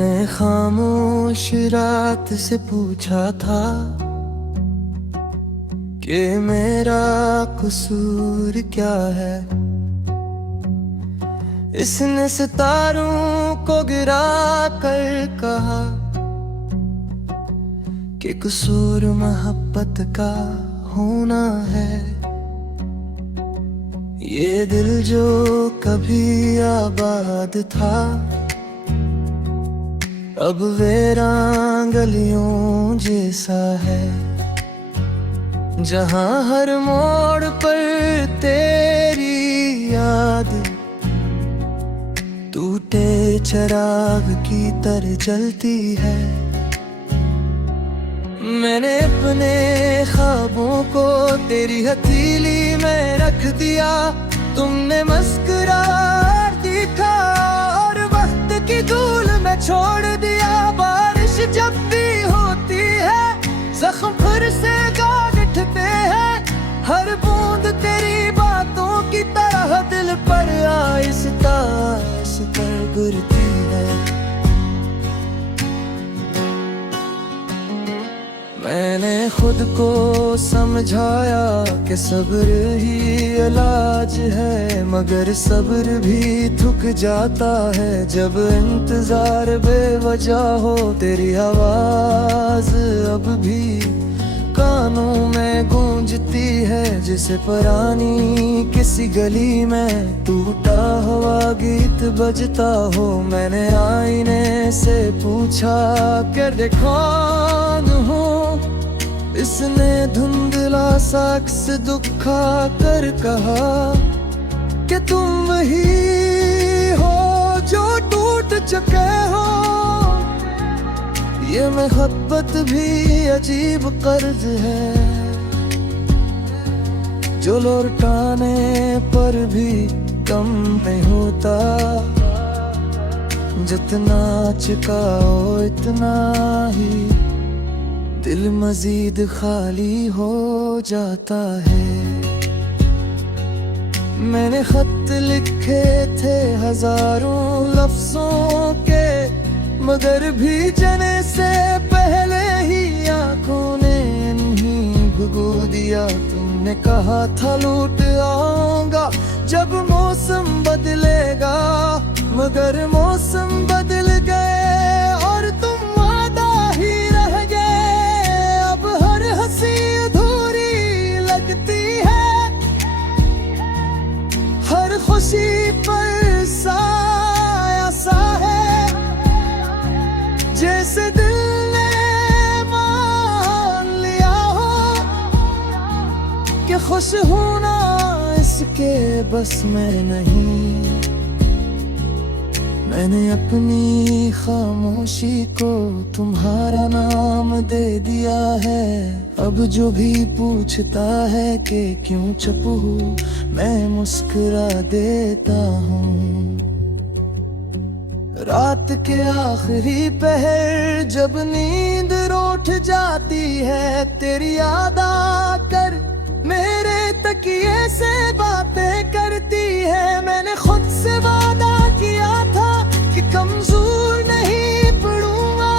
मैंने खामोश रात से पूछा था कि मेरा कसूर क्या है। इसने सितारों को गिरा कर कहा कि कसूर मोहब्बत का होना है। ये दिल जो कभी आबाद था अब वीरान गलियों जैसा है, जहां हर मोड़ पर तेरी याद टूटे चिराग की तरह जलती है। मैंने अपने ख्वाबों को तेरी हथेली में रख दिया, तुमने मुस्कुरा दिखा और वक्त की धूल में छोड़ दिया। बारिश जब भी होती है जख्म फिर से गाढ़ उठते हैं, हर बूंद तेरी बातों की तरह दिल पर आहिस्ता आहिस्ता गिरती है। मैंने खुद को समझाया कि सब्र ही इलाज है, मगर सब्र भी थक जाता है जब इंतजार बेवजह हो। तेरी आवाज अब भी कानों में गूंजती है, जैसे पुरानी किसी गली में टूटा हुआ गीत बजता हो। मैंने आईने से पूछा कि कौन हूँ, इसने धुंधला सा अक्स दुखा कर कहा कि तुम वही हो जो टूट चुके हो। ये मोहब्बत भी अजीब कर्ज है जो लौटाने पर भी कम नहीं होता। जितना चुकाओ इतना ही दिल मजीद खाली हो जाता है। मैंने खत लिखे थे हजारों लफ्जों के, मगर भीजने से पहले ही आंखों ने इन्हीं भिगो दिया। तुमने कहा था लौट आऊंगा जब मौसम बदलेगा, मगर मौसम बदल गए और तुम वादा ही रह गए। अब हर हंसी अधूरी लगती है, हर खुशी पर साया सा है, जैसे दिल ने मान लिया हो कि खुश होना इसके बस में नहीं। मैंने अपनी खामोशी को तुम्हारा नाम दे दिया है। अब जो भी पूछता है कि क्यों चुप हूँ, मैं मुस्कुरा देता हूँ। रात के आखिरी पहर जब नींद रूठ जाती है, तेरी याद आकर मेरे तकिए से बातें करती है। मैंने खुद से वादा किया था कि कमजोर नहीं पड़ूंगा,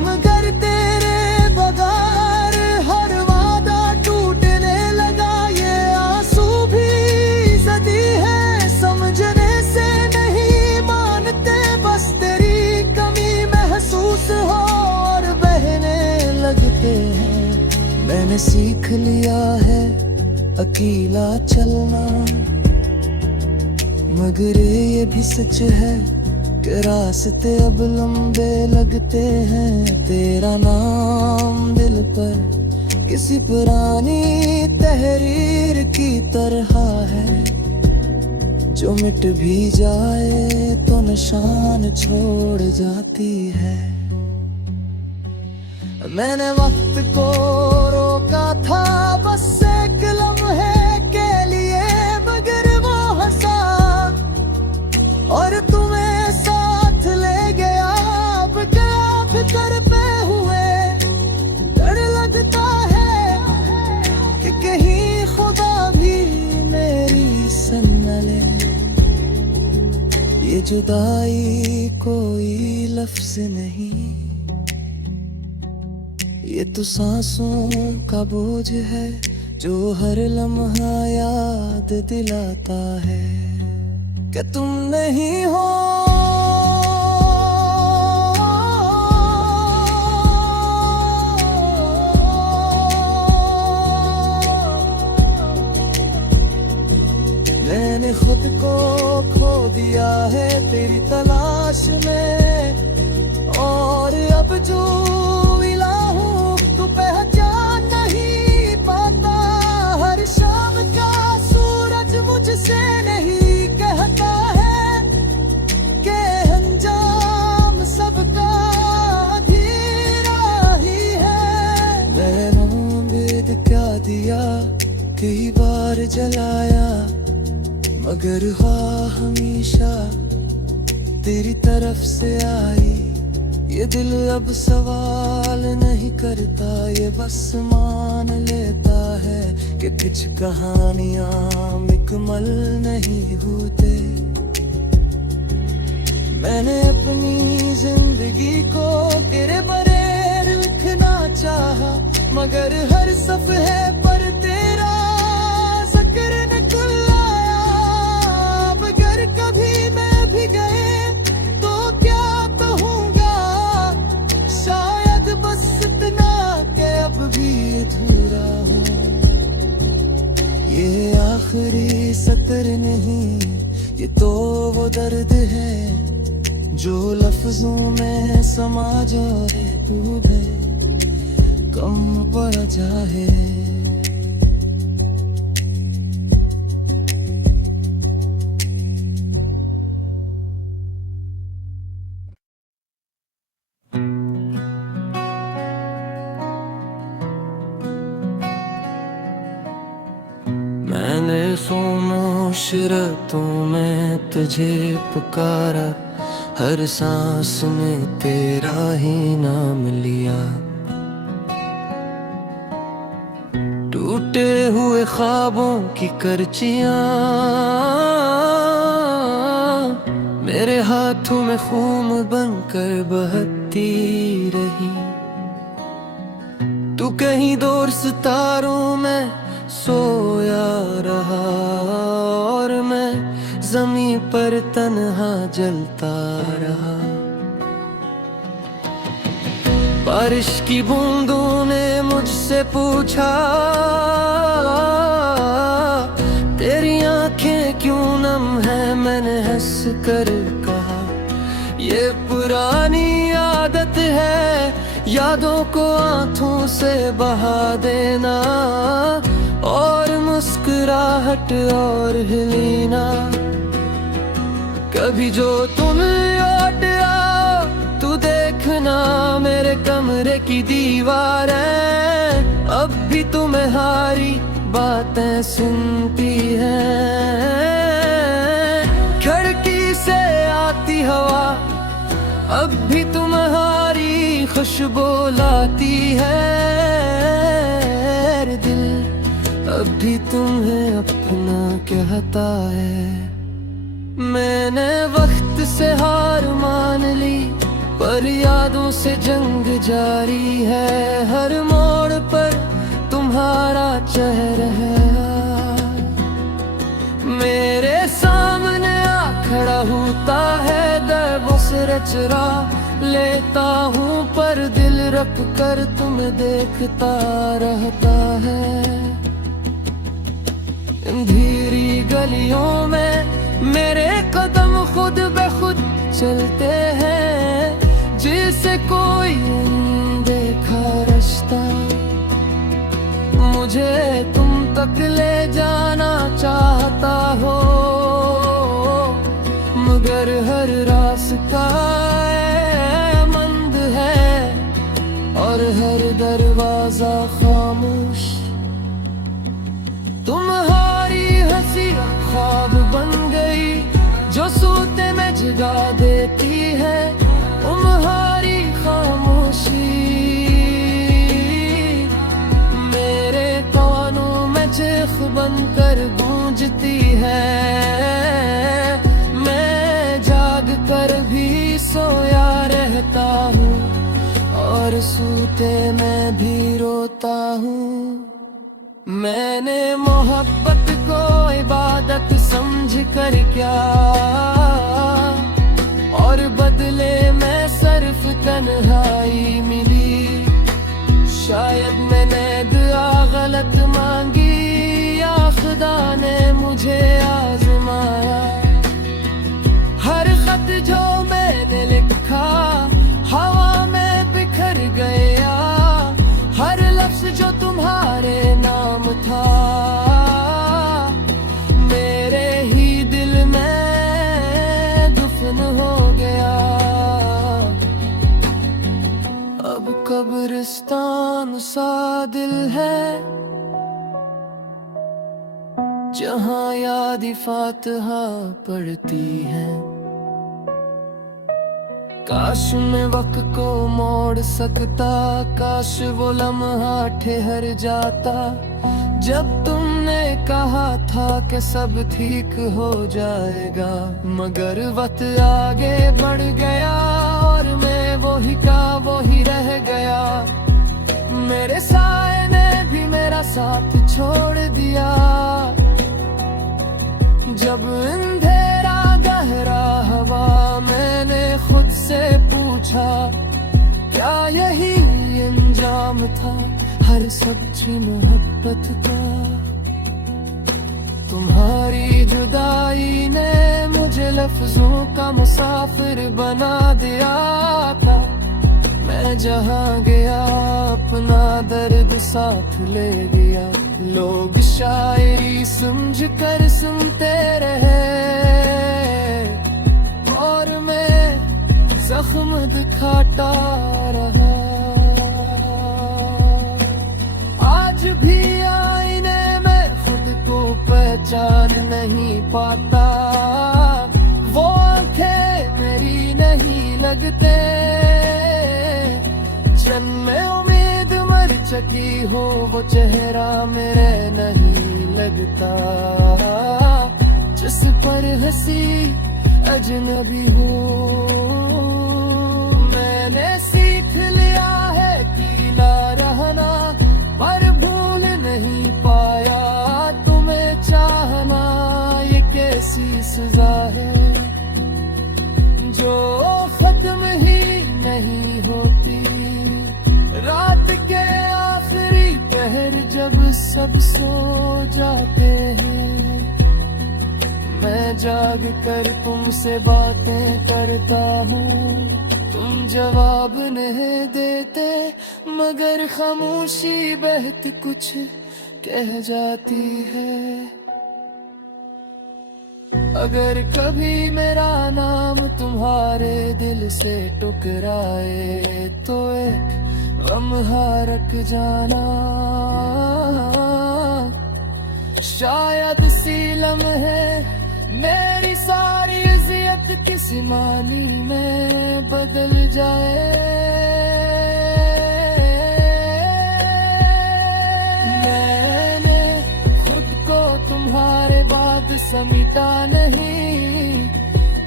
मगर तेरे बगैर हर वादा टूटने लगा। ये आंसू भी सदी है, समझने से नहीं मानते, बस तेरी कमी महसूस हो और बहने लगते हैं। मैंने सीख लिया है अकेला चलना, मगर ये भी सच है कि रास्ते अब लंबे लगते हैं। तेरा नाम दिल पर किसी पुरानी तहरीर की तरह है, जो मिट भी जाए तो निशान छोड़ जाती है। मैंने वक्त को रोका था बस एक लम्हे के लिए, मगर वो हंसा और तुम्हें साथ ले गया। अब क्या फिक्र पे हुए डर लगता है कि कहीं खुदा भी मेरी सुन न ले। ये जुदाई कोई लफ्ज नहीं, ये तो सांसों का बोझ है जो हर लम्हा याद दिलाता है कि तुम नहीं हो। मैंने खुद को खो दिया है तेरी तलाश में, और अब जो मिला हूँ तू पहचान नहीं पाता। हर शाम का सूरज मुझसे नहीं कहता है कि अंजाम सबका अंधेरा ही है। मैंने उम्मीद क्या दिया, कई बार जलाया, मगर हाँ हमेशा तेरी तरफ से आई। ये दिल अब सवाल नहीं करता, ये बस मान लेता है कि कुछ कहानियां मुकम्मल नहीं होते। मैंने अपनी जिंदगी को तेरे बगैर लिखना चाहा, मगर हर सफ़े पर तेरा जिक्र निकल आया। अब अगर कभी मैं भी गए तो क्या कहूँगा, शायद बस इतना कि अब भी अधूरा हूँ। ये आखिरी सतर नहीं, ये तो वो दर्द है जो लफ्जों में समा जाए, तू भी कम पड़ जाए। मैंने खामोश रातों में तुझे पुकारा, हर सांस में तेरा ही नाम लिया। टूटे हुए ख्वाबों की करचियां मेरे हाथों में खून बनकर बहती रही। तू कहीं दूर सितारों में सोया रहा, और मैं ज़मीं पर तन्हा जलता रहा। बारिश की बूंदों ने मुझसे पूछा, तेरी आंखें क्यों नम है। मैंने हंस कर कहा, ये पुरानी आदत है यादों को आंखों से बहा देना, और मुस्कुराहट और हिलना। कभी जो तुम लौट आओ तू देखना, मेरे कमरे की दीवारें अब भी तुम्हारी बातें सुनती हैं। खिड़की से आती हवा अब भी तुम्हारी खुशबू लाती है। दिल अब भी तुम्हें अपना कहता है। मैंने वक्त से हार मान ली, पर यादों से जंग जारी है। हर मोड़ पर तुम्हारा चेहरा है, मेरे सामने आ खड़ा होता है। दर्दों से रचरा लेता हूँ, पर दिल रख कर तुम्हें देखता रहता है। अंधेरी गलियों में मेरे कदम खुद ब खुद चलते हैं, जिसे कोई देखा रास्ता मुझे तुम तक ले जाना चाहता हो। मगर हर रास्ता मंद है और हर दरवाजा खामोश। तुम्हारी हंसी ख्वाब बन गई जो सोते में जगा देती है। तुम्हारी खामोशी मेरे कानों में चीख बनकर गूंजती है। मैं जाग कर भी सोया रह पे मैं भी रोता हूँ। मैंने मोहब्बत को इबादत समझ कर क्या, और बदले में सिर्फ तन्हाई मिली। शायद मैंने दुआ गलत मांगी या खुदा ने मुझे आजमाया। हर खत जो मैंने लिखा हवा में बिखर गया, हर लफ्ज जो तुम्हारे नाम था मेरे ही दिल में दफन हो गया। अब कब्रिस्तान सा दिल है जहाँ याद फातिहा पढ़ती है। काश मैं वक्त को मोड़ सकता, काश वो लम्हा ठहर जाता जब तुमने कहा था कि सब ठीक हो जाएगा। मगर वक्त आगे बढ़ गया और मैं वही का वही रह गया। मेरे साए ने भी मेरा साथ छोड़ दिया। जब अंधेरा गहरा हवा मैंने खुद से पूछा, क्या यही अंजाम था हर सच्ची मोहब्बत का। तुम्हारी जुदाई ने मुझे लफ्जों का मुसाफिर बना दिया था। मैं जहाँ गया अपना दर्द साथ ले गया। लोग शायरी समझ कर सुनते रहे और मैं जख्म दिखाता रहा। आज भी आईने में खुद को पहचान नहीं पाता। वो आंखें मेरी नहीं लगते, जन्मे उम्मीद मर चुकी हो वो चेहरा मेरे नहीं लगता। जिस पर हंसी अजनबी हो, मैंने सीख लिया है कीला रहना, पर भूल नहीं पाया तुम्हें चाहना। ये कैसी सजा है जो खत्म ही नहीं होती। रात के आखिरी पहर जब सब सो जाते हैं, मैं जाग कर तुमसे बातें करता हूँ। तुम जवाब नहीं देते मगर खामोशी बहत कुछ कह जाती है। अगर कभी मेरा नाम तुम्हारे दिल से टुकराए तो एक लम्हा रख जाना। शायद सी लम्हे मेरी सारी इज़्ज़त किसी मानी में बदल जाए। मैंने खुद को तुम्हारे बाद समेटा नहीं,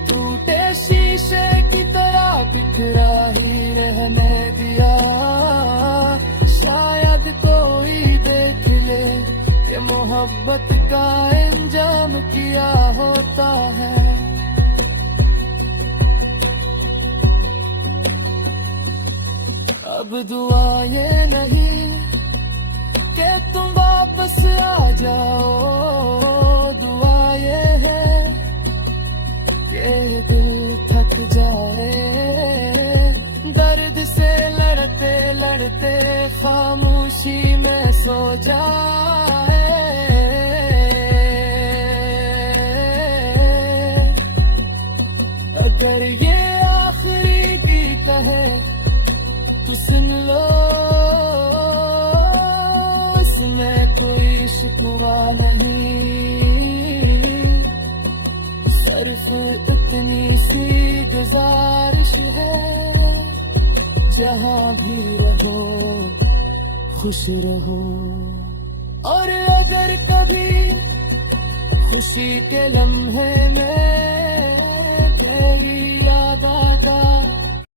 टूटे शीशे की तरह बिखरा ही रहने दिया। शायद कोई देख ले कि मोहब्बत का इंजाम किया होता है। अब दुआ ये नहीं कि तुम वापस आ जाओ, दुआ ये है कि दिल थक जाए। दर्द से लड़ते लड़ते खामोशी में सो जाए। अगर ये आखिरी गीत है तो सुन लो, इसमें कोई शिकवा नहीं, सिर्फ इतनी सी गुजारिश है, जहाँ भी रहो खुश रहो। और अगर कभी खुशी के लम्हे में